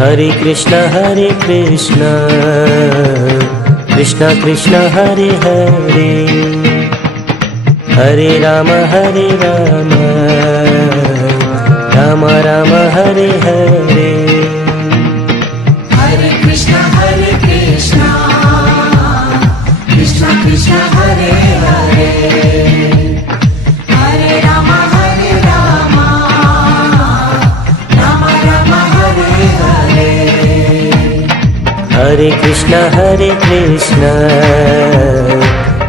Hare Krishna Krishna Krishna Hare Hare, Hare Ram Ram Ram Hare Hare. Hare Krishna Krishna Krishna Hare Hare, Hare Ram Ram Ram Hare Hare. Hare Krishna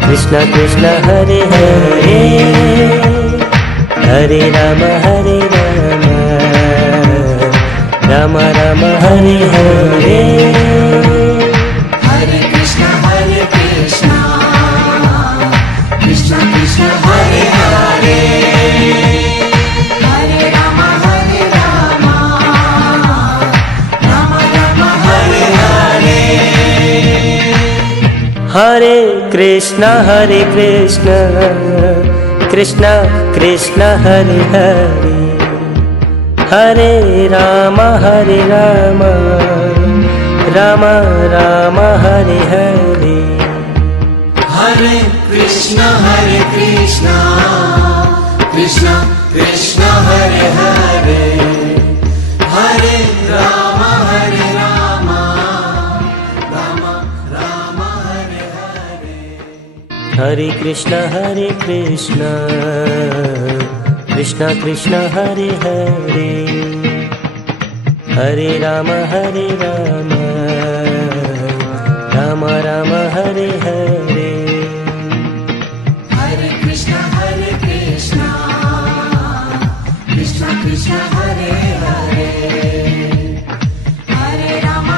Krishna Krishna Hare Hare, Hare Ram Ram Ram Hare Hare. Hare Krishna Krishna Krishna Hare Hare, Hare Ram Ram Ram Hare Hare. Hare Krishna Krishna Krishna Hare Hare, Hare Ram Ram Ram Hare Hare. Hare Krishna Krishna Krishna Hare Hare, Hare Ram Ram Ram Hare Hare. Hare Krishna Krishna Krishna Hare Hare, Hare Ram Ram Ram Hare Hare. Hare Krishna Krishna Krishna Hare Hare, Hare Ram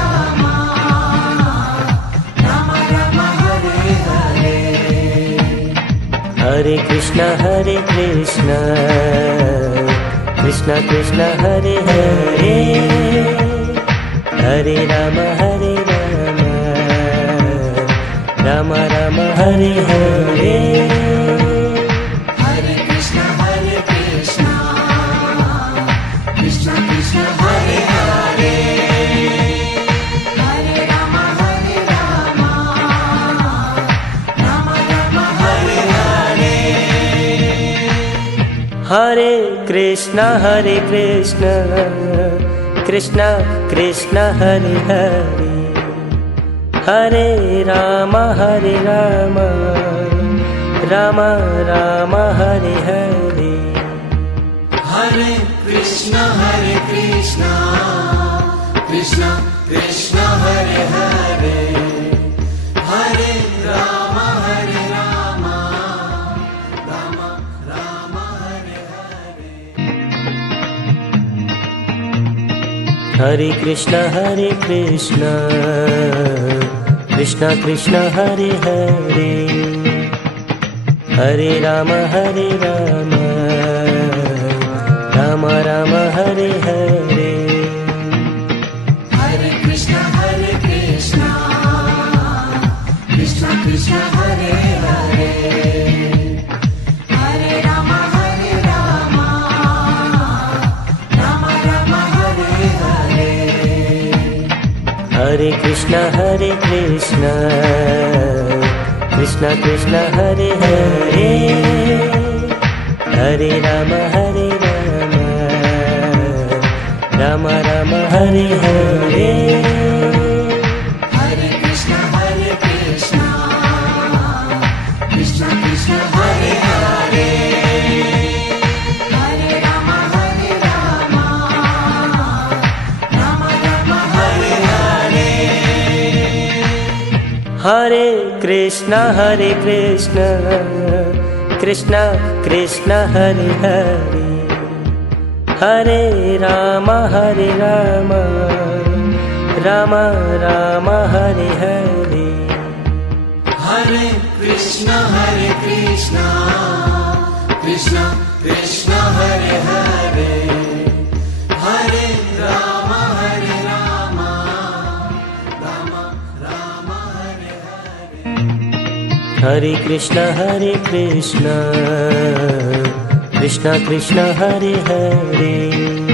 Ram Ram Hare Hare. Hare Krishna Krishna Krishna Hare Hare, Hare Ram Ram Ram Hare Hare. Hare Krishna Krishna Krishna Hare Hare, Hare Ram Ram Ram Hare Hare. Hare Krishna Krishna Krishna Hare Hare, Hare Ram Ram Ram Hare Hare. Hare Krishna Krishna Krishna Hare Hare, Hare Ram Ram Ram Hare Hare. Hare Krishna Krishna Krishna Hare Hare, Hare Ram Ram Ram Hare Hare. Hare Krishna Krishna Krishna Hare Hare, Hare Ram Ram Ram Hare Hare. Hare Krishna Krishna Krishna Hare Hare, Hare Ram Ram Ram Hare Hare. Hare Krishna Krishna Krishna Hare Hare, Hare Ram Ram Ram Hare Hare. Hare Krishna Krishna Krishna Hare Hare, Hare Ram Ram Ram Hare Hare Hare Krishna Krishna Krishna Hare Hare Hare Ram Ram Ram Hare Hare Hare Krishna Krishna Krishna Hare Hare